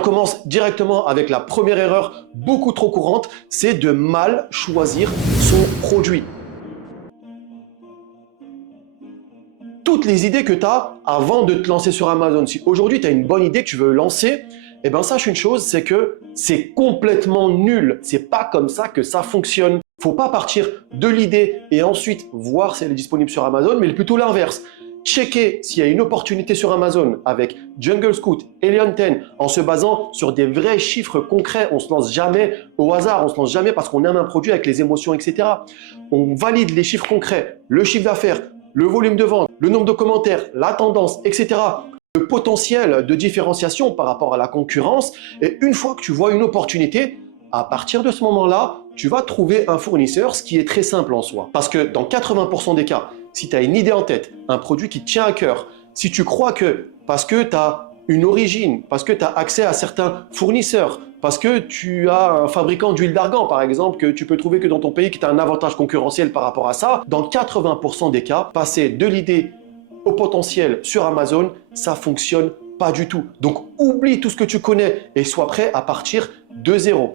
on commence directement avec la première erreur beaucoup trop courante, c'est de mal choisir son produit. Toutes les idées que tu as avant de te lancer sur Amazon, si aujourd'hui tu as une bonne idée que tu veux lancer, eh bien sache une chose, c'est que c'est complètement nul. C'est pas comme ça que ça fonctionne. Faut pas partir de l'idée et ensuite voir si elle est disponible sur Amazon, mais plutôt l'inverse. Checker s'il y a une opportunité sur Amazon avec Jungle Scout, Alien 10, en se basant sur des vrais chiffres concrets. On se lance jamais au hasard, on se lance jamais parce qu'on aime un produit avec les émotions, etc. On valide les chiffres concrets, le chiffre d'affaires, le volume de vente, le nombre de commentaires, la tendance, etc. Le potentiel de différenciation par rapport à la concurrence. Et une fois que tu vois une opportunité, à partir de ce moment-là, tu vas trouver un fournisseur, ce qui est très simple en soi. Parce que dans 80% des cas, si tu as une idée en tête, un produit qui te tient à cœur, si tu crois que parce que tu as une origine, parce que tu as accès à certains fournisseurs, parce que tu as un fabricant d'huile d'argan, par exemple, que tu peux trouver que dans ton pays, qui a un avantage concurrentiel par rapport à ça, dans 80% des cas, passer de l'idée au potentiel sur Amazon, ça fonctionne pas du tout. Donc, oublie tout ce que tu connais et sois prêt à partir de zéro.